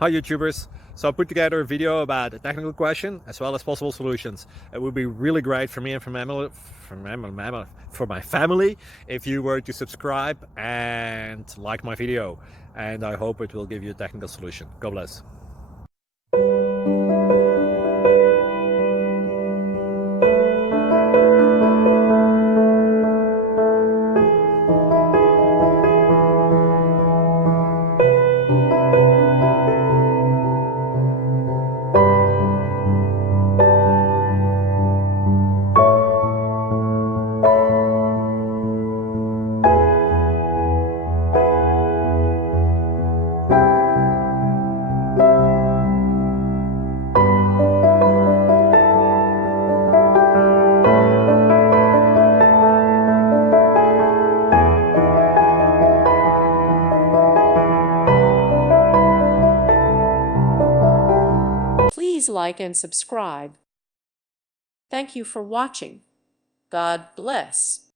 Hi YouTubers! So I put together a video about a technical question as well as possible solutions. It would be really great for me and for my family if you were to subscribe and like my video, and I hope it will give you a technical solution. God bless. Please like and subscribe. Thank you for watching. God bless.